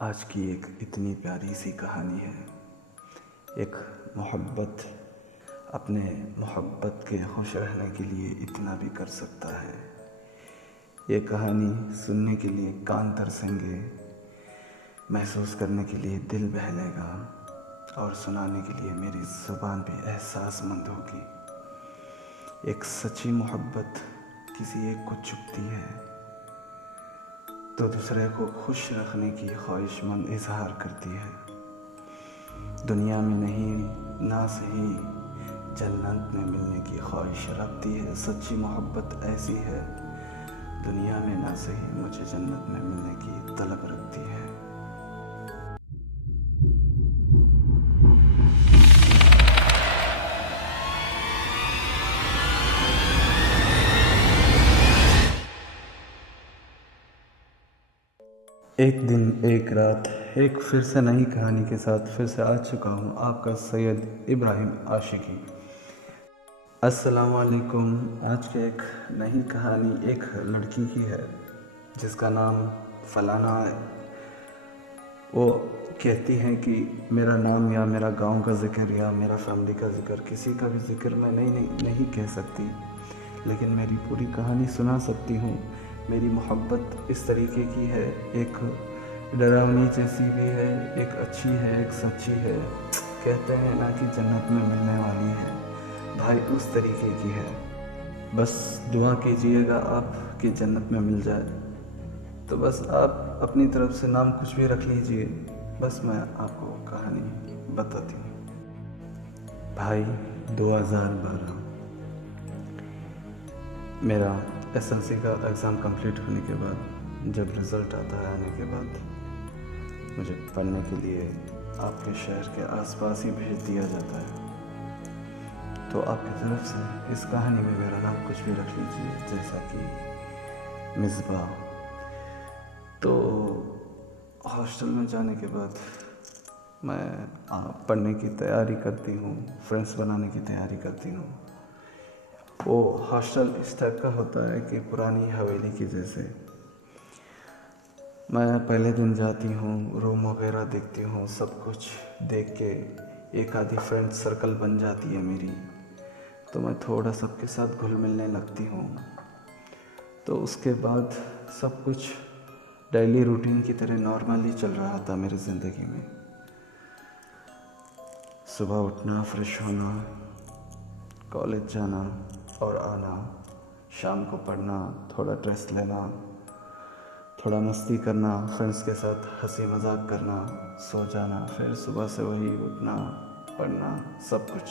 आज की एक इतनी प्यारी सी कहानी है। एक मोहब्बत अपने मोहब्बत के खुश रहने के लिए इतना भी कर सकता है। ये कहानी सुनने के लिए कान तरसेंगे, महसूस करने के लिए दिल बहलेगा और सुनाने के लिए मेरी ज़ुबान भी एहसासमंद होगी। एक सच्ची मोहब्बत किसी एक को चुभती है तो दूसरे को खुश रखने की ख्वाहिशमंद इजहार करती है। दुनिया में नहीं ना सही जन्नत में मिलने की ख्वाहिश रखती है। सच्ची मोहब्बत ऐसी है, दुनिया में ना सही मुझे जन्नत में मिलने की तलब रखती है। एक दिन एक रात एक फिर से नई कहानी के साथ फिर से आ चुका हूँ, आपका सैयद इब्राहिम आशिकी। अस्सलाम वालेकुम। आज की एक नई कहानी एक लड़की की है जिसका नाम फलाना है। वो कहती हैं कि मेरा नाम या मेरा गांव का ज़िक्र या मेरा फैमिली का ज़िक्र, किसी का भी ज़िक्र मैं नहीं कह सकती, लेकिन मेरी पूरी कहानी सुना सकती हूँ। मेरी मोहब्बत इस तरीके की है, एक डरावनी जैसी भी है, एक अच्छी है, एक सच्ची है। कहते हैं ना कि जन्नत में मिलने वाली है, भाई उस तरीके की है। बस दुआ कीजिएगा आप कि जन्नत में मिल जाए। तो बस आप अपनी तरफ से नाम कुछ भी रख लीजिए, बस मैं आपको कहानी बताती हूँ। भाई 2012 मेरा एसएलसी का एग्ज़ाम कंप्लीट होने के बाद जब रिज़ल्ट आता है आने के बाद मुझे पढ़ने के लिए आपके शहर के आसपास ही भेज दिया जाता है। तो आपकी तरफ से इस कहानी में मेरा नाम कुछ भी रख लीजिए, जैसा कि मिसबा। तो हॉस्टल में जाने के बाद मैं पढ़ने की तैयारी करती हूँ, फ्रेंड्स बनाने की तैयारी करती हूँ। वो हॉस्टल इस टाइप का होता है कि पुरानी हवेली की जैसे। मैं पहले दिन जाती हूँ, रूम वगैरह देखती हूँ, सब कुछ देख के एक आधी फ्रेंड सर्कल बन जाती है मेरी, तो मैं थोड़ा सबके साथ घुल मिलने लगती हूँ। तो उसके बाद सब कुछ डेली रूटीन की तरह नॉर्मली चल रहा था मेरी ज़िंदगी में। सुबह उठना, फ्रेश होना, कॉलेज जाना और आना, शाम को पढ़ना, थोड़ा ड्रेस लेना, थोड़ा मस्ती करना, फ्रेंड्स के साथ हंसी मजाक करना, सो जाना, फिर सुबह से वही उठना, पढ़ना, सब कुछ।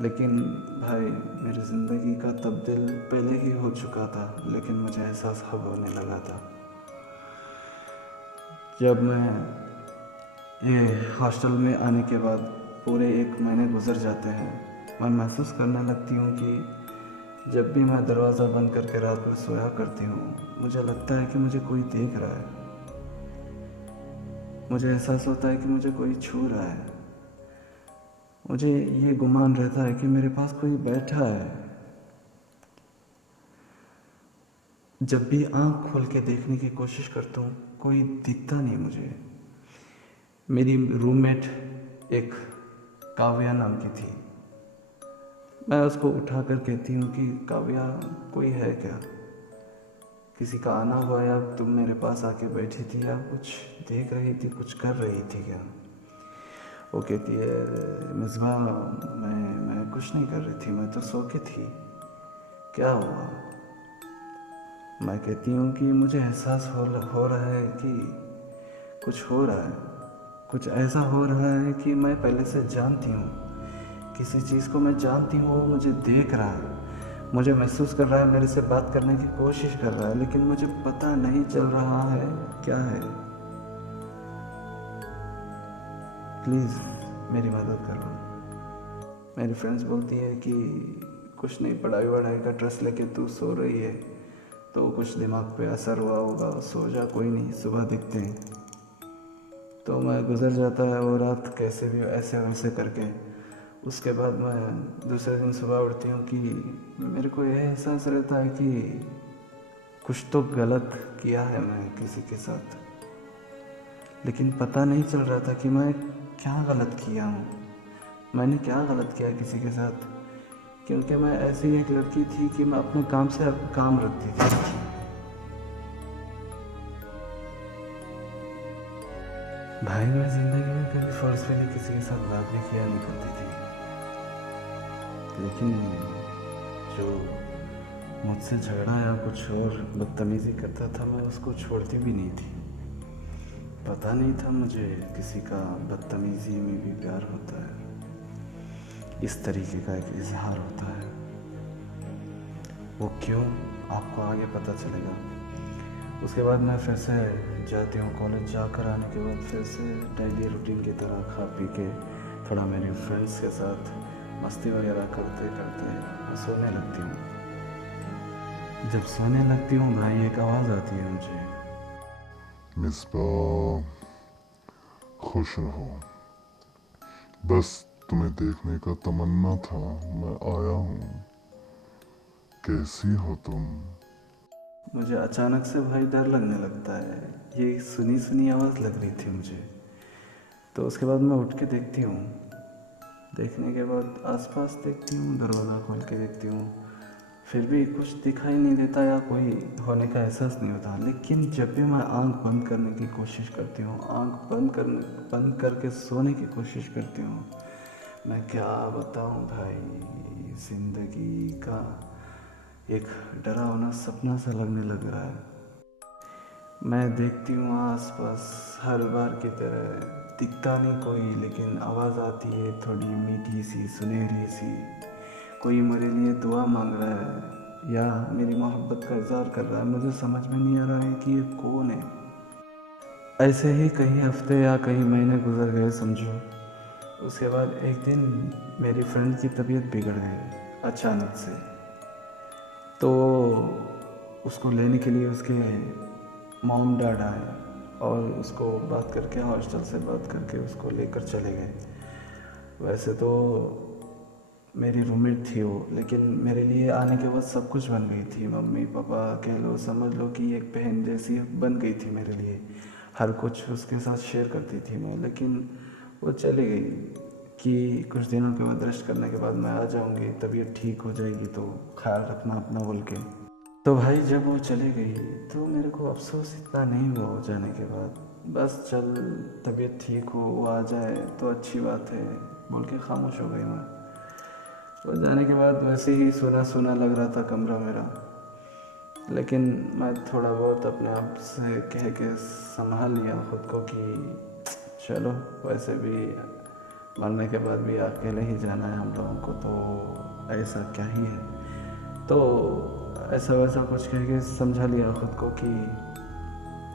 लेकिन भाई मेरी ज़िंदगी का तब्दील पहले ही हो चुका था, लेकिन मुझे एहसास अब होने लगा था। जब मैं ये हॉस्टल में आने के बाद पूरे 1 महीने गुजर जाते हैं, मैं महसूस करने लगती हूँ कि जब भी मैं दरवाज़ा बंद करके रात में सोया करती हूँ, मुझे लगता है कि मुझे कोई देख रहा है। मुझे एहसास होता है कि मुझे कोई छू रहा है। मुझे ये गुमान रहता है कि मेरे पास कोई बैठा है। जब भी आँख खोल के देखने की कोशिश करता हूँ, कोई दिखता नहीं मुझे। मेरी रूममेट एक काव्या नाम की थी। मैं उसको उठा कर कहती हूँ कि काव्या, कोई है क्या? किसी का आना हुआ या तुम मेरे पास आके बैठी थी या कुछ देख रही थी, कुछ कर रही थी क्या? वो कहती है, मिसबा मैं कुछ नहीं कर रही थी, मैं तो सो के थी। क्या हुआ? मैं कहती हूँ कि मुझे एहसास हो रहा है कि कुछ हो रहा है, कुछ ऐसा हो रहा है कि मैं पहले से जानती हूँ। किसी चीज़ को मैं जानती हूँ, वो मुझे देख रहा है, मुझे महसूस कर रहा है, मेरे से बात करने की कोशिश कर रहा है, लेकिन मुझे पता नहीं चल रहा है क्या है। प्लीज़ मेरी मदद करो। मेरी फ्रेंड्स बोलती है कि कुछ नहीं, पढ़ाई वढ़ाई का स्ट्रेस लेके तू सो रही है तो कुछ दिमाग पे असर हुआ होगा, सो जा, कोई नहीं, सुबह दिखते हैं। तो मैं गुजर जाता है वो रात कैसे भी ऐसे वैसे करके। उसके बाद मैं दूसरे दिन सुबह उठती हूँ कि मेरे को यह एहसास रहता है कि कुछ तो गलत किया है मैं किसी के साथ। लेकिन पता नहीं चल रहा था कि मैं क्या गलत किया हूँ, मैंने क्या गलत किया किसी के साथ। क्योंकि मैं ऐसी एक लड़की थी कि मैं अपने काम से काम रखती थी। भाई मैं ज़िंदगी में कभी फोर्सफुली किसी के साथ बात भी किया नहीं करती थी, लेकिन जो मुझसे झगड़ा या कुछ और बदतमीज़ी करता था मैं उसको छोड़ती भी नहीं थी। पता नहीं था मुझे किसी का बदतमीज़ी में भी प्यार होता है, इस तरीके का एक इजहार होता है। वो क्यों, आपको आगे पता चलेगा। उसके बाद मैं फिर से जाती हूँ कॉलेज। जाकर आने के बाद फिर से डेली रूटीन की तरह खा पी के थोड़ा मेरे फ्रेंड्स के साथ मस्ती वगैरह करते करते मैं सोने लगती हूँ। जब सोने लगती हूँ भाई एक आवाज़ आती है मुझे, मिसबा, खुश रहो। बस तुम्हें देखने का तमन्ना था, मैं आया हूँ। कैसी हो तुम? मुझे अचानक से भाई डर लगने लगता है। ये सुनी सुनी आवाज़ लग रही थी मुझे। तो उसके बाद मैं उठ के देखती हूँ। देखने के बाद आसपास देखती हूँ, दरवाज़ा खोल के देखती हूँ, फिर भी कुछ दिखाई नहीं देता या कोई होने का एहसास नहीं होता। लेकिन जब भी मैं आंख बंद करने की कोशिश करती हूँ, आंख बंद करके सोने की कोशिश करती हूँ, मैं क्या बताऊँ भाई, ज़िंदगी का एक डरावना सपना सा लगने लग रहा है। मैं देखती हूँ आसपास हर बार की तरह दिखता नहीं कोई, लेकिन आवाज़ आती है थोड़ी मीठी सी सुनहरी सी। कोई मेरे लिए दुआ मांग रहा है या मेरी मोहब्बत का इज़हार कर रहा है। मुझे समझ में नहीं आ रहा है कि ये कौन है। ऐसे ही कई हफ्ते या कई महीने गुजर गए समझो। उसके बाद एक दिन मेरी फ्रेंड की तबीयत बिगड़ गई अचानक से। तो उसको लेने के लिए उसके मॉम डैड आए और उसको बात करके, हॉस्टल से बात करके उसको लेकर चले गए। वैसे तो मेरी रूममेट थी वो, लेकिन मेरे लिए आने के बाद सब कुछ बन गई थी। मम्मी पापा कह लो, समझ लो कि एक बहन जैसी बन गई थी मेरे लिए। हर कुछ उसके साथ शेयर करती थी मैं। लेकिन वो चली गई कि कुछ दिनों के बाद रेस्ट करने के बाद मैं आ जाऊंगी, तबीयत ठीक हो जाएगी तो ख्याल रखना अपना बोल के। तो भाई जब वो चली गई तो मेरे को अफसोस इतना नहीं हुआ वो जाने के बाद। बस चल, तबीयत ठीक हो, वो आ जाए तो अच्छी बात है बोल के खामोश हो गई मैं। वो जाने के बाद वैसे ही सूना सूना लग रहा था कमरा मेरा। लेकिन मैं थोड़ा बहुत अपने आप से कह के संभाल लिया ख़ुद को कि चलो, वैसे भी मरने के बाद भी अकेले ही जाना है हम लोगों को, तो ऐसा क्या ही है। तो ऐसा वैसा कुछ कह के समझा लिया ख़ुद को कि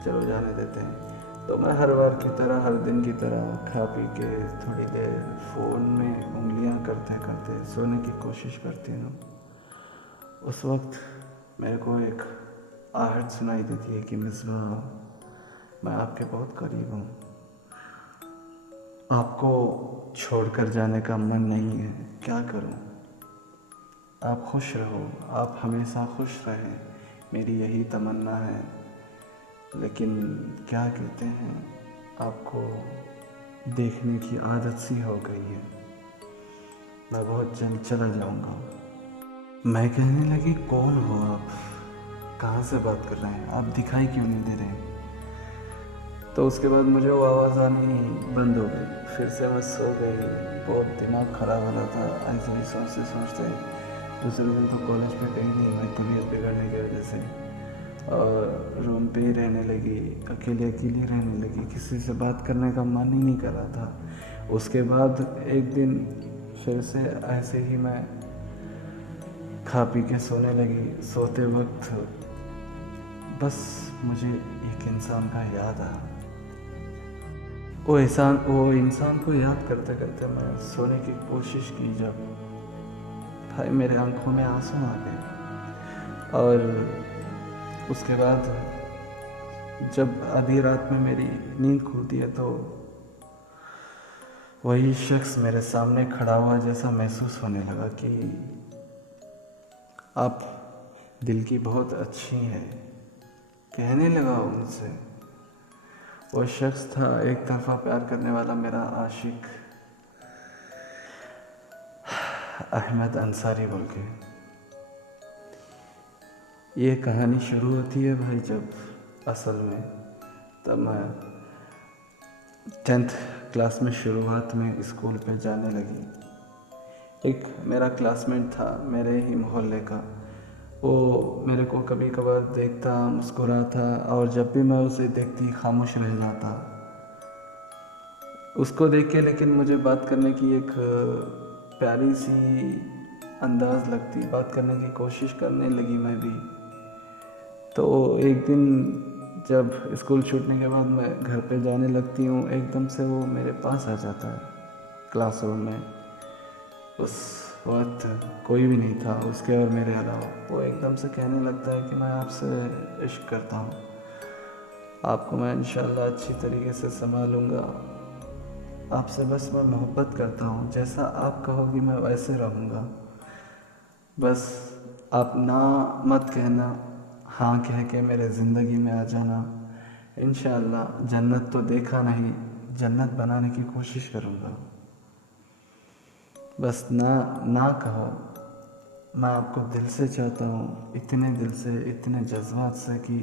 चलो जाने देते हैं। तो मैं हर बार की तरह, हर दिन की तरह खा पी के थोड़ी देर फ़ोन में उंगलियां करते करते सोने की कोशिश करती हूँ। उस वक्त मेरे को एक आहट सुनाई देती है कि मिसबा, मैं आपके बहुत करीब हूँ, आपको छोड़कर जाने का मन नहीं है, क्या करूँ। आप खुश रहो, आप हमेशा खुश रहें, मेरी यही तमन्ना है। लेकिन क्या कहते हैं, आपको देखने की आदत सी हो गई है, मैं बहुत जल्द चला जाऊंगा। मैं कहने लगी, कौन हो आप, कहाँ से बात कर रहे हैं, आप दिखाई क्यों नहीं दे रहे। तो उसके बाद मुझे वो आवाज़ आनी बंद हो गई। फिर से मैं सो गई। बहुत दिमाग ख़राब हो रहा था ऐसे ही सोचते सोचते। दूसरे दिन तो कॉलेज पे गई नहीं मैं, तबीयत बिगड़ने की वजह से, और रूम पे ही रहने लगी, अकेले अकेली रहने लगी, किसी से बात करने का मन ही नहीं कर रहा था। उसके बाद एक दिन फिर से ऐसे ही मैं खा पी के सोने लगी। सोते वक्त बस मुझे एक इंसान का याद आया। वो इंसान को याद करते करते मैं सोने की कोशिश की, जब भाई मेरे आंखों में आंसू आ गए। और उसके बाद जब आधी रात में मेरी नींद खुलती है तो वही शख्स मेरे सामने खड़ा हुआ जैसा महसूस होने लगा कि आप दिल की बहुत अच्छी हैं, कहने लगा उनसे। वो शख्स था एक तरफा प्यार करने वाला मेरा आशिक अहमद अंसारी बोल के। ये कहानी शुरू होती है भाई जब असल में तब मैं 10th क्लास में शुरुआत में स्कूल पे जाने लगी। एक मेरा क्लासमेट था मेरे ही मोहल्ले का, वो मेरे को कभी कभार देखता, मुस्कुराता और जब भी मैं उसे देखती खामोश रह जाता उसको देख के। लेकिन मुझे बात करने की एक प्यारी सी अंदाज़ लगती, बात करने की कोशिश करने लगी मैं भी। तो एक दिन जब स्कूल छूटने के बाद मैं घर पे जाने लगती हूँ, एकदम से वो मेरे पास आ जाता है क्लासरूम में। उस वक्त कोई भी नहीं था उसके और मेरे अलावा। वो एकदम से कहने लगता है कि मैं आपसे इश्क करता हूँ, आपको मैं इंशाल्लाह अच्छी तरीके से संभालूँगा, आपसे बस मैं मोहब्बत करता हूँ, जैसा आप कहोगी मैं वैसे रहूँगा, बस आप ना मत कहना, हाँ कह के मेरे ज़िंदगी में आ जाना, इंशाअल्लाह जन्नत तो देखा नहीं, जन्नत बनाने की कोशिश करूँगा, बस ना कहो, मैं आपको दिल से चाहता हूँ, इतने दिल से, इतने जज्बात से कि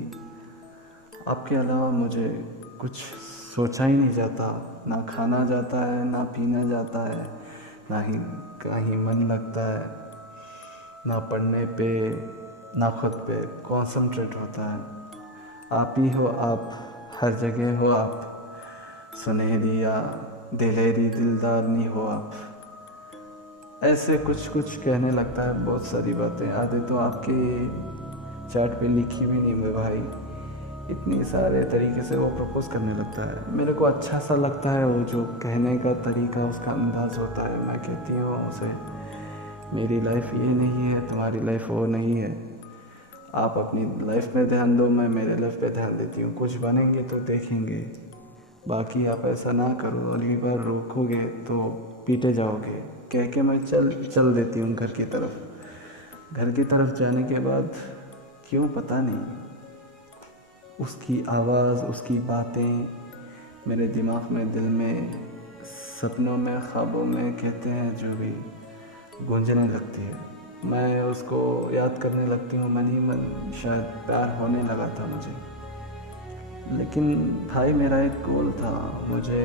आपके अलावा मुझे कुछ सोचा ही नहीं जाता, ना खाना जाता है, ना पीना जाता है, ना ही कहीं मन लगता है, ना पढ़ने पे, ना खुद पे कंसंट्रेट होता है। आप ही हो, आप हर जगह हो, आप सुनहरी या दिलेरी दिलदारनी हो आप। ऐसे कुछ कुछ कहने लगता है, बहुत सारी बातें, आधे तो आपके चार्ट पे लिखी भी नहीं हुई भाई, इतनी सारे तरीके से वो प्रपोज करने लगता है। मेरे को अच्छा सा लगता है वो जो कहने का तरीका, उसका अंदाज होता है। मैं कहती हूँ उसे, मेरी लाइफ ये नहीं है, तुम्हारी लाइफ वो नहीं है, आप अपनी लाइफ पे ध्यान दो, मैं मेरे लाइफ पे ध्यान देती हूँ, कुछ बनेंगे तो देखेंगे, बाकी आप ऐसा ना करो, अगली बार रोकोगे तो पीटे जाओगे, कह के मैं चल देती हूँ घर की तरफ। घर की तरफ जाने के बाद क्यों पता नहीं, उसकी आवाज़, उसकी बातें मेरे दिमाग में, दिल में, सपनों में, ख्वाबों में, कहते हैं जो भी, गूंजने लगती है। मैं उसको याद करने लगती हूँ, मन ही मन शायद प्यार होने लगा था मुझे। लेकिन भाई मेरा एक गोल था, मुझे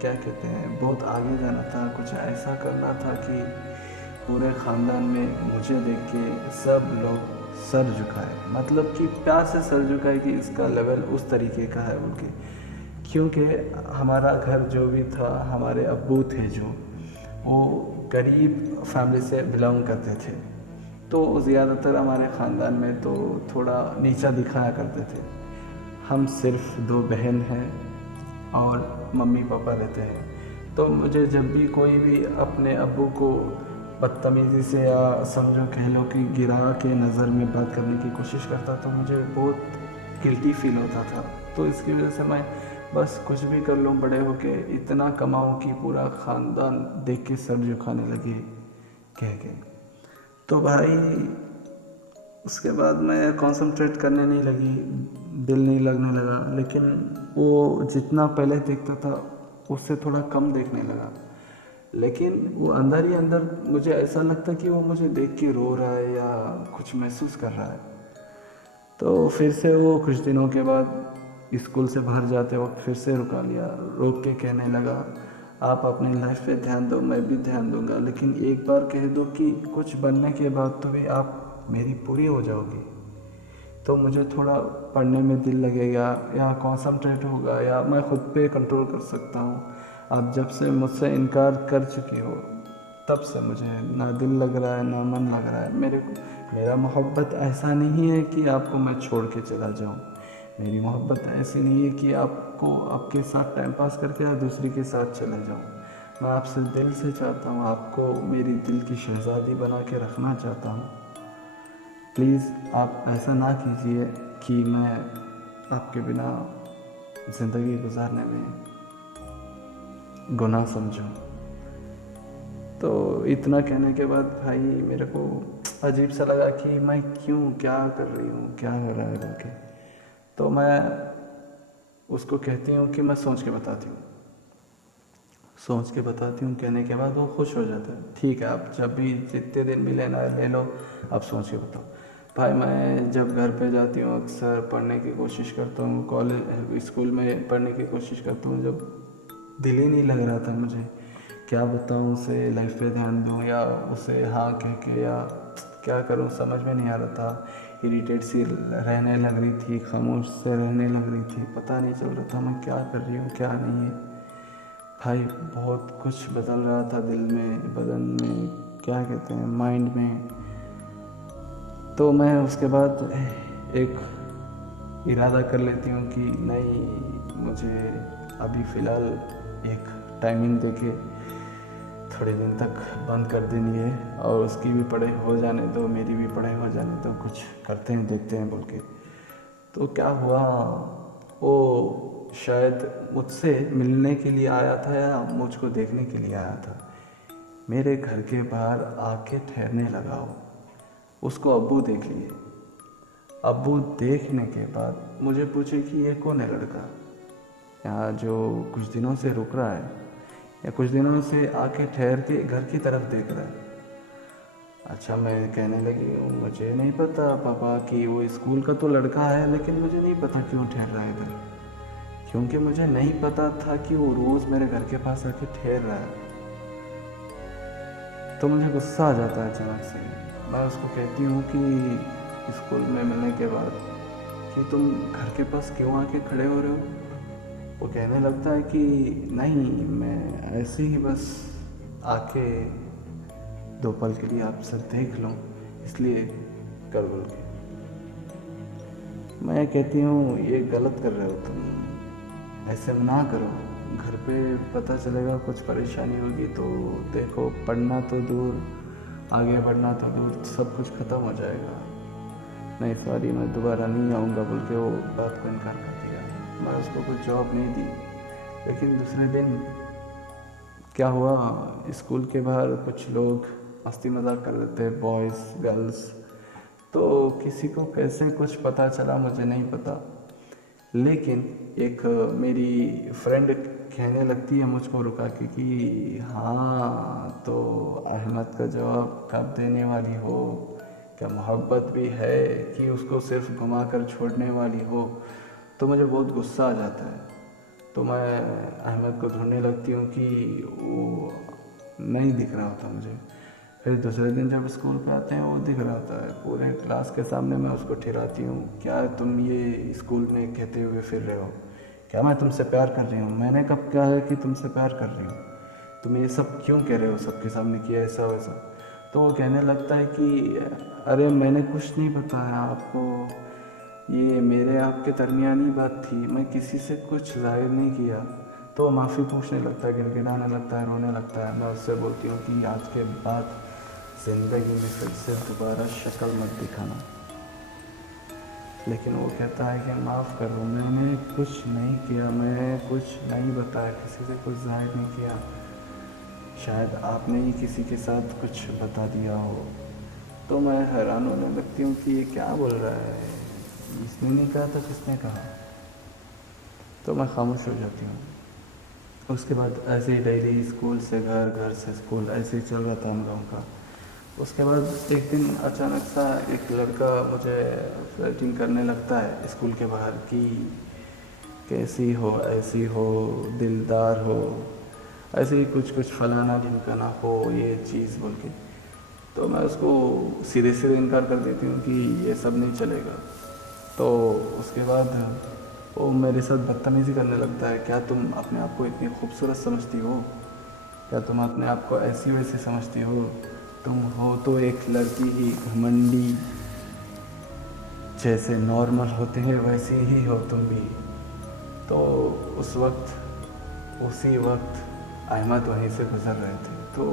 क्या कहते हैं बहुत आगे जाना था, कुछ ऐसा करना था कि पूरे ख़ानदान में मुझे देख के सब लोग सर झुकाए, मतलब कि प्यार से सर झुकाए कि इसका लेवल उस तरीके का है बोल के। क्योंकि हमारा घर जो भी था, हमारे अब्बू थे जो, वो गरीब फैमिली से बिलोंग करते थे, तो ज़्यादातर हमारे ख़ानदान में तो थोड़ा नीचा दिखाया करते थे। हम सिर्फ 2 बहन हैं और मम्मी पापा रहते हैं। तो मुझे जब भी कोई भी अपने अब्बू को बदतमीज़ी से या समझो कह लो कि गिरा के नज़र में बात करने की कोशिश करता, तो मुझे बहुत गिल्टी फील होता था। तो इसकी वजह से मैं बस कुछ भी कर लूँ, बड़े होके इतना कमाऊँ कि पूरा ख़ानदान देख के सर झुकाने लगे कह के। तो भाई उसके बाद मैं कंसंट्रेट करने नहीं लगी, दिल नहीं लगने लगा, लेकिन वो जितना पहले देखता था उससे थोड़ा कम देखने लगा। लेकिन वो अंदर ही अंदर मुझे ऐसा लगता कि वो मुझे देख के रो रहा है या कुछ महसूस कर रहा है। तो फिर से वो कुछ दिनों के बाद स्कूल से बाहर जाते वक्त फिर से रुका लिया, रोक के कहने लगा, आप अपनी लाइफ पे ध्यान दो, मैं भी ध्यान दूंगा, लेकिन एक बार कह दो कि कुछ बनने के बाद तो भी आप मेरी पूरी हो जाओगी, तो मुझे थोड़ा पढ़ने में दिल लगेगा या कंसंट्रेट होगा या मैं खुद पे कंट्रोल कर सकता हूँ। आप जब से मुझसे इनकार कर चुकी हो तब से मुझे ना दिल लग रहा है ना मन लग रहा है। मेरा मोहब्बत ऐसा नहीं है कि आपको मैं छोड़ के चला जाऊँ, मेरी मोहब्बत ऐसी नहीं है कि आपको आपके साथ टाइम पास करके या दूसरी के साथ चले जाऊँ। मैं आपसे दिल से चाहता हूँ, आपको मेरी दिल की शहज़ादी बना के रखना चाहता हूँ। प्लीज़ आप ऐसा ना कीजिए कि मैं आपके बिना ज़िंदगी गुजारने में गुनाह समझूं। तो इतना कहने के बाद भाई मेरे को अजीब सा लगा कि मैं क्यों, क्या कर रही हूँ, क्या हो रहा है बोल के। तो मैं उसको कहती हूँ कि मैं सोच के बताती हूँ। सोच के बताती हूँ कहने के बाद वो खुश हो जाता है। ठीक है, आप जब भी जितने दिन भी लेना है ले लो, आप सोच के बताओ। भाई मैं जब घर पे जाती हूँ अक्सर पढ़ने की कोशिश करता हूँ, कॉलेज स्कूल में पढ़ने की कोशिश करता हूँ, जब दिल ही नहीं लग रहा था मुझे, क्या बताऊँ उसे लाइफ पे ध्यान दूँ या उसे हाँ कह के, या क्या करूँ समझ में नहीं आ रहा था। इरिटेट सी रहने लग रही थी, खामोश से रहने लग रही थी, पता नहीं चल रहा था मैं क्या कर रही हूँ क्या नहीं है। भाई बहुत कुछ बदल रहा था दिल में, बदन में, क्या कहते हैं, माइंड में। तो मैं उसके बाद एक इरादा कर लेती हूँ कि नहीं, मुझे अभी फ़िलहाल एक टाइमिंग देके थोड़े दिन तक बंद कर देनी है और उसकी भी पढ़ाई हो जाने दो, मेरी भी पढ़ाई हो जाने दो, कुछ करते हैं देखते हैं बोल के। तो क्या हुआ, वो शायद मुझसे मिलने के लिए आया था या मुझको देखने के लिए आया था। मेरे घर के बाहर आके ठहरने लगा वो। उसको अब्बू देख लिए। अब्बू देखने के बाद मुझे पूछे कि ये कौन है लड़का यहाँ जो कुछ दिनों से रुक रहा है या कुछ दिनों से आके ठहर के घर की तरफ देख रहा है। अच्छा, मैं कहने लगी मुझे नहीं पता पापा कि वो स्कूल का तो लड़का है, लेकिन मुझे नहीं पता क्यों ठहर रहा है इधर, क्योंकि मुझे नहीं पता था कि वो रोज़ मेरे घर के पास आके ठहर रहा है। तो मुझे गुस्सा आ जाता है अचानक से। मैं उसको कहती हूँ कि स्कूल में मिलने के बाद कि तुम घर के पास क्यों आके खड़े हो रहे हो। वो कहने लगता है कि नहीं, मैं ऐसे ही बस आके 2 पल के लिए आपसे देख लूँ, इसलिए कर बोल के। मैं कहती हूँ ये गलत कर रहे हो तुम, ऐसे ना करो। घर पे पता चलेगा कुछ परेशानी होगी तो देखो, पढ़ना तो दूर, आगे बढ़ना तो दूर, सब कुछ ख़त्म हो जाएगा। नहीं सॉरी, मैं दोबारा नहीं आऊँगा बोल के वो बात को इनकार कर दिया। मैं उसको कुछ जॉब नहीं दी। लेकिन दूसरे दिन क्या हुआ, स्कूल के बाहर कुछ लोग मस्ती मजाक कर रहे थे, बॉयज़ गर्ल्स। तो किसी को कैसे कुछ पता चला मुझे नहीं पता, लेकिन एक मेरी फ्रेंड कहने लगती है मुझको रुका के कि हाँ, तो अहमद का जवाब कब देने वाली हो, क्या मोहब्बत भी है कि उसको सिर्फ घुमा कर छोड़ने वाली हो। तो मुझे बहुत गुस्सा आ जाता है। तो मैं अहमद को ढूंढने लगती हूँ कि वो नहीं दिख रहा होता मुझे। फिर दूसरे दिन जब स्कूल पे आते हैं वो दिख रहा होता है। पूरे क्लास के सामने मैं उसको ठहराती हूँ, क्या तुम ये स्कूल में कहते हुए फिर रहे हो, क्या मैं तुमसे प्यार कर रही हूँ। मैंने कब कहा है कि तुमसे प्यार कर रही हूँ, तुम ये सब क्यों कह रहे हो सबके सामने कि ऐसा वैसा। तो वो कहने लगता है कि अरे मैंने कुछ नहीं बताया आपको, ये मेरे आपके दरमियानी बात थी, मैं किसी से कुछ जाहिर नहीं किया। तो माफ़ी पूछने लगता है, गिड़गिड़ाने लगता है, रोने लगता है। मैं उससे बोलती हूँ कि आज के बाद ज़िंदगी में फिर से दोबारा शक्ल मत दिखाना। लेकिन वो कहता है कि माफ़ करो, मैंने कुछ नहीं किया, मैं कुछ नहीं बताया, किसी से कुछ जाहिर नहीं किया, शायद आपने ही किसी के साथ कुछ बता दिया हो। तो मैं हैरान होने लगती हूँ कि ये क्या बोल रहा है, इसने नहीं कहा था किसने कहा। तो मैं खामोश हो जाती हूँ। उसके बाद ऐसे ही डेली स्कूल से घर, घर से स्कूल, ऐसे ही चल रहा था हम लोगों का। उसके बाद एक दिन अचानक सा एक लड़का मुझे फ्लर्टिंग करने लगता है स्कूल के बाहर कि कैसी हो, ऐसी हो, दिलदार हो, ऐसे ही कुछ कुछ फलाना ढिमकाना हो, ये चीज़ बोल के। तो मैं उसको सीधे सीधे इनकार कर देती हूँ कि ये सब नहीं चलेगा। तो उसके बाद वो मेरे साथ बदतमीज़ी करने लगता है, क्या तुम अपने आप को इतनी खूबसूरत समझती हो, क्या तुम अपने आप को ऐसी वैसी समझती हो, तुम हो तो एक लड़की ही, घमंडी, जैसे नॉर्मल होते हैं वैसे ही हो तुम भी। तो उस वक्त, उसी वक्त अहमद वहीं से गुज़र रहे थे। तो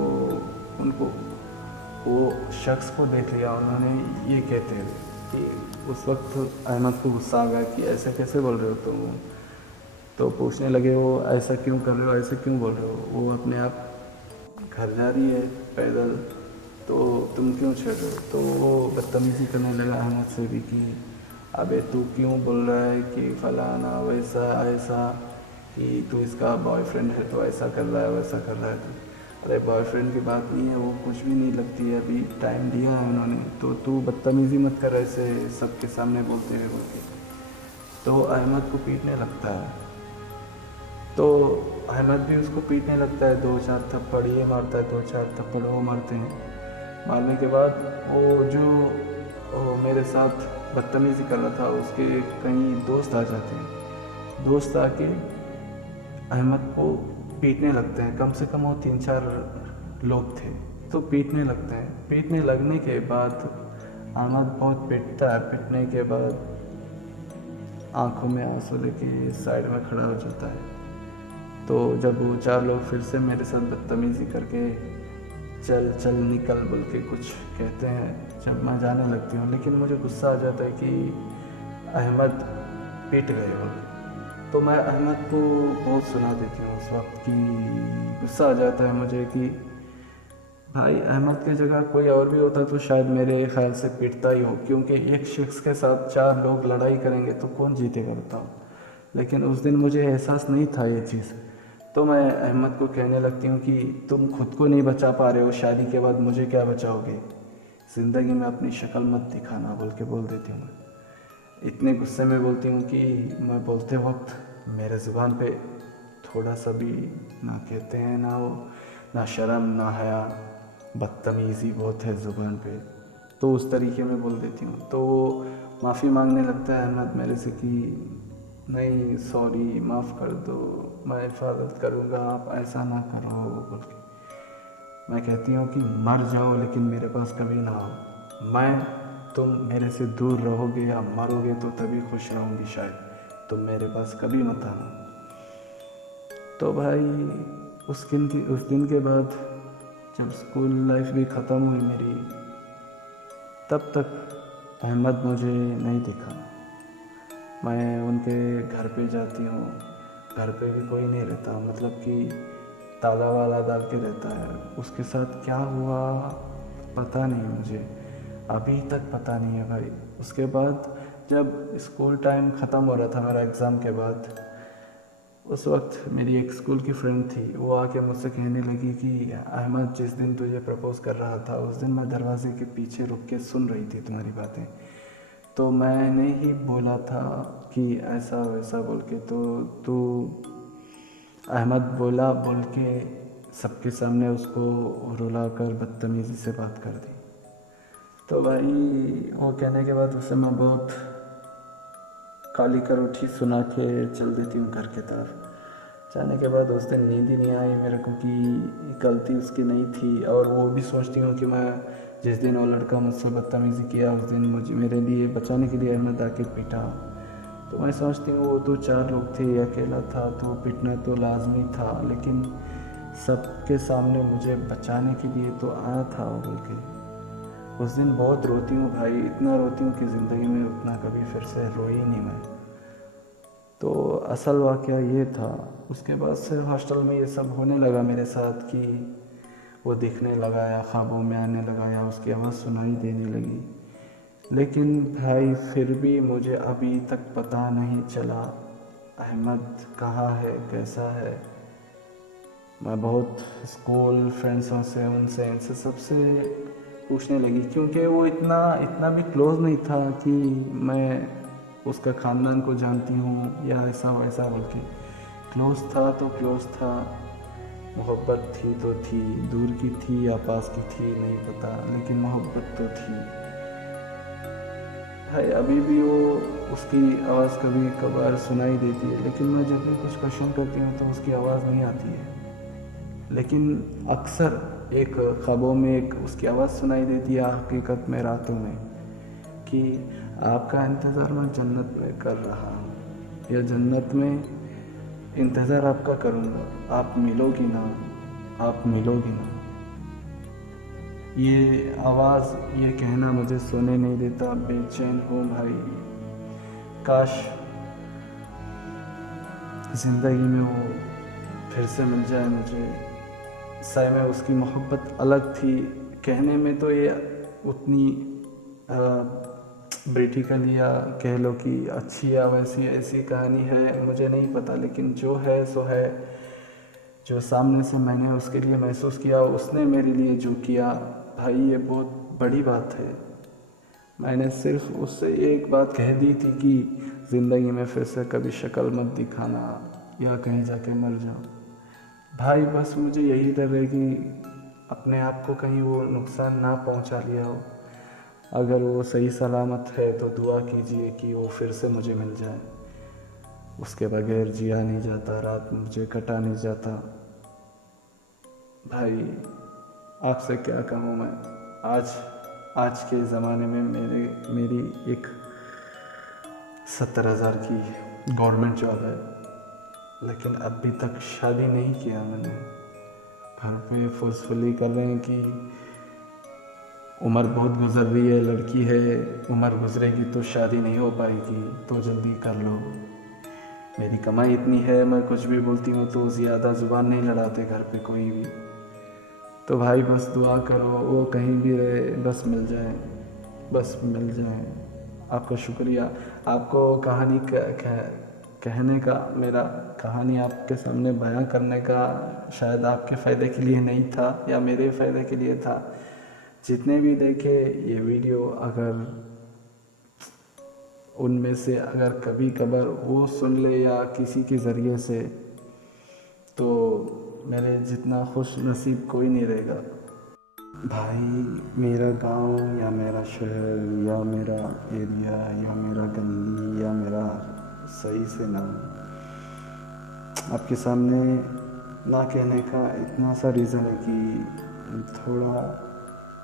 उनको, वो शख्स को देख लिया उन्होंने ये कहते हुए कि उस वक्त अहमद को गुस्सा आ गया कि ऐसे कैसे बोल रहे हो तुम। तो पूछने लगे वो ऐसा क्यों कर रहे हो, ऐसे क्यों बोल रहे हो, वो अपने आप घर जा रही है पैदल, तो तुम क्यों छेड़ रहे हो। तो वो बदतमीज़ी करने लगा अहमद से भी कि अबे तू क्यों बोल रहा है कि फलाना वैसा ऐसा, कि तू इसका बॉयफ्रेंड है तो ऐसा कर रहा है वैसा कर रहा है तू। अरे बॉयफ्रेंड की बात नहीं है, वो कुछ भी नहीं लगती है, अभी टाइम दिया है उन्होंने, तो तू बदतमीज़ी मत कर ऐसे सबके सामने बोलते हुए बोल के। तो अहमद को पीटने लगता है, तो अहमद भी उसको पीटने लगता है, 2-4 थप्पड़ ये मारता है, 2-4 थप्पड़ वो मारते हैं। मारने के बाद वो मेरे साथ बदतमीज़ी कर रहा था, उसके कई दोस्त आ जाते हैं। दोस्त आके अहमद को पीटने लगते हैं, कम से कम वो 3-4 लोग थे, तो पीटने लगते हैं। पीटने लगने के बाद अहमद बहुत पीटता है, पीटने के बाद आंखों में आंसू लेके साइड में खड़ा हो जाता है। तो जब वो 4 लोग फिर से मेरे साथ बदतमीज़ी करके चल चल निकल बोल के कुछ कहते हैं, जब मैं जाने लगती हूँ, लेकिन मुझे गुस्सा आ जाता है कि अहमद पीट गए हो। तो मैं अहमद को बहुत सुना देती हूँ उस वक्त, कि गुस्सा आ जाता है मुझे कि भाई अहमद की जगह कोई और भी होता तो शायद मेरे ख्याल से पिटता ही हो, क्योंकि एक शख्स के साथ 4 लोग लड़ाई करेंगे तो कौन जीतेगा बताओ। लेकिन उस दिन मुझे एहसास नहीं था ये चीज़, तो मैं अहमद को कहने लगती हूँ कि तुम खुद को नहीं बचा पा रहे हो, शादी के बाद मुझे क्या बचाओगे, ज़िंदगी में अपनी शक्ल मत दिखाना बोल के बोल देती हूँ मैं। इतने गुस्से में बोलती हूँ कि मैं बोलते वक्त मेरे ज़ुबान पे थोड़ा सा भी ना कहते हैं ना वो, ना शर्म ना हया, बदतमीज़ी बहुत है ज़ुबान पे, तो उस तरीके में बोल देती हूँ। तो वो माफ़ी मांगने लगता है अहमद मेरे से कि नहीं सॉरी माफ़ कर दो, मैं हिफाजत करूँगा, आप ऐसा ना करो बोल के। मैं कहती हूँ कि मर जाओ लेकिन मेरे पास कभी ना आओ, तुम मेरे से दूर रहोगे या मरोगे तो तभी खुश रहूँगी शायद, तुम मेरे पास कभी मत आना। तो भाई उस दिन के बाद जब स्कूल लाइफ भी ख़त्म हुई मेरी, तब तक अहमद मुझे नहीं दिखा। मैं उनके घर पे जाती हूँ, घर पे भी कोई नहीं रहता, मतलब कि ताला वाला डाल के रहता है। उसके साथ क्या हुआ पता नहीं मुझे, अभी तक पता नहीं है भाई। उसके बाद जब स्कूल टाइम ख़त्म हो रहा था मेरा एग्ज़ाम के बाद, उस वक्त मेरी एक स्कूल की फ्रेंड थी, वो आके मुझसे कहने लगी कि अहमद जिस दिन तुझे प्रपोज़ कर रहा था उस दिन मैं दरवाजे के पीछे रुक के सुन रही थी तुम्हारी बातें। तो मैंने ही बोला था कि ऐसा वैसा बोल के, तो अहमद बोला बोल के सबके सामने उसको रुला कर बदतमीज़ी से बात कर दी। तो भाई वो कहने के बाद उसे मैं बहुत काली कर उठी सुना के चल देती हूँ घर की तरफ। जाने के बाद उस दिन नींद ही नहीं आई मेरे को कि गलती उसकी नहीं थी, और वो भी सोचती हूँ कि मैं जिस दिन वो लड़का मुझसे बदतमीज़ी किया उस दिन मुझे मेरे लिए बचाने के लिए अहमद आके पीटा। तो मैं सोचती हूँ वो 2-4 लोग थे, अकेला था तो पिटना तो लाजमी था, लेकिन सबके सामने मुझे बचाने के लिए तो आया था वो बोल के। उस दिन बहुत रोती हूँ भाई, इतना रोती हूँ कि ज़िंदगी में उतना कभी फिर से रोई नहीं मैं। तो असल वाक़या ये था। उसके बाद से हॉस्टल में ये सब होने लगा मेरे साथ कि वो दिखने लगा या ख्वाबों में आने लगा या उसकी आवाज़ सुनाई देने लगी। लेकिन भाई फिर भी मुझे अभी तक पता नहीं चला अहमद कहाँ है, कैसा है। मैं बहुत स्कूल फ्रेंड्सों से उनसे इनसे सबसे पूछने लगी, क्योंकि वो इतना इतना भी क्लोज़ नहीं था कि मैं उसका ख़ानदान को जानती हूँ या ऐसा वैसा बोल के। क्लोज़ था तो क्लोज़ था, मोहब्बत थी तो थी, दूर की थी या पास की थी नहीं पता, लेकिन मोहब्बत तो थी। भाई अभी भी वो उसकी आवाज़ कभी कभार सुनाई देती है, लेकिन मैं जब भी कुछ क्वेश्चन करती हूँ तो उसकी आवाज़ नहीं आती है। लेकिन अक्सर एक ख्वाबों में एक उसकी आवाज़ सुनाई देती है, हकीकत में रातों में, कि आपका इंतज़ार मैं जन्नत में कर रहा हूँ या जन्नत में इंतज़ार आपका करूँगा, आप मिलोगी ना, आप मिलोगी ना। ये आवाज़ ये कहना मुझे सोने नहीं देता, बेचैन हूँ भाई। काश ज़िंदगी में वो फिर से मिल जाए मुझे। सही में उसकी मोहब्बत अलग थी, कहने में तो ये उतनी ब्रिटिकली या कह लो कि अच्छी या वैसी ऐसी कहानी है, मुझे नहीं पता, लेकिन जो है सो है। जो सामने से मैंने उसके लिए महसूस किया, उसने मेरे लिए जो किया, भाई ये बहुत बड़ी बात है। मैंने सिर्फ उससे एक बात कह दी थी कि ज़िंदगी में फिर से कभी शक्ल मत दिखाना या कहीं जाके मर जाओ। भाई बस मुझे यही डर है कि अपने आप को कहीं वो नुकसान ना पहुंचा लिया हो। अगर वो सही सलामत है तो दुआ कीजिए कि वो फिर से मुझे मिल जाए। उसके बगैर जिया नहीं जाता, रात मुझे कटा नहीं जाता। भाई आपसे क्या कहूँ मैं। आज के ज़माने में मेरी एक 70,000 की गवर्नमेंट जॉब है, लेकिन अभी तक शादी नहीं किया मैंने। घर पे फोर्सफुली कर रहे हैं कि उम्र बहुत गुजर रही है, लड़की है, उम्र गुजरेगी तो शादी नहीं हो पाएगी, तो जल्दी कर लो। मेरी कमाई इतनी है, मैं कुछ भी बोलती हूँ तो ज़्यादा ज़ुबान नहीं लड़ाते घर पे कोई भी। तो भाई बस दुआ करो, वो कहीं भी रहे बस मिल जाए, बस मिल जाए। आपका शुक्रिया। आपको कहानी कहने का, मेरा कहानी आपके सामने बयां करने का शायद आपके फ़ायदे के लिए नहीं था या मेरे फ़ायदे के लिए था। जितने भी देखे ये वीडियो, अगर उनमें से अगर कभी कभार वो सुन ले या किसी के ज़रिए से, तो मेरे जितना खुश नसीब कोई नहीं रहेगा। भाई मेरा गांव या मेरा शहर या मेरा एरिया या मेरा गली या मेरा सही से नाम आपके सामने ना कहने का इतना सा रीज़न है कि थोड़ा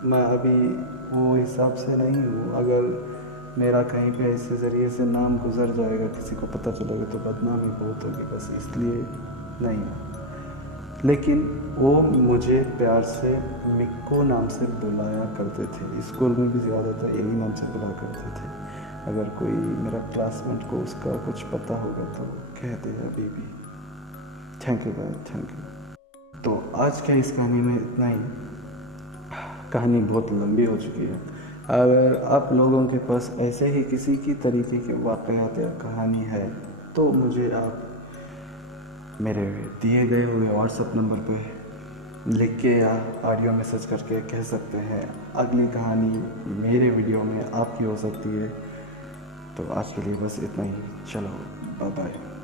मैं अभी वो हिसाब से नहीं हूँ। अगर मेरा कहीं पे ऐसे ज़रिए से नाम गुजर जाएगा, किसी को पता चलेगा तो बदनामी बहुत होगी, बस इसलिए नहीं। लेकिन वो मुझे प्यार से मिक्को नाम से बुलाया करते थे, स्कूल में भी ज़्यादातर यही नाम से बुलाया करते थे। अगर कोई मेरा क्लासमेट को उसका कुछ पता होगा तो कह दे अभी भी। थैंक यू भाई, थैंक यू। तो आज के इस कहानी में इतना ही। कहानी बहुत लंबी हो चुकी है। अगर आप लोगों के पास ऐसे ही किसी की तरीके के वाक़यात या कहानी है तो मुझे आप मेरे दिए गए हुए व्हाट्सएप नंबर पे लिख के या ऑडियो मैसेज करके कह सकते हैं। अगली कहानी मेरे वीडियो में आपकी हो सकती है। तो आज के लिए बस इतना ही। चलो बाय बाय।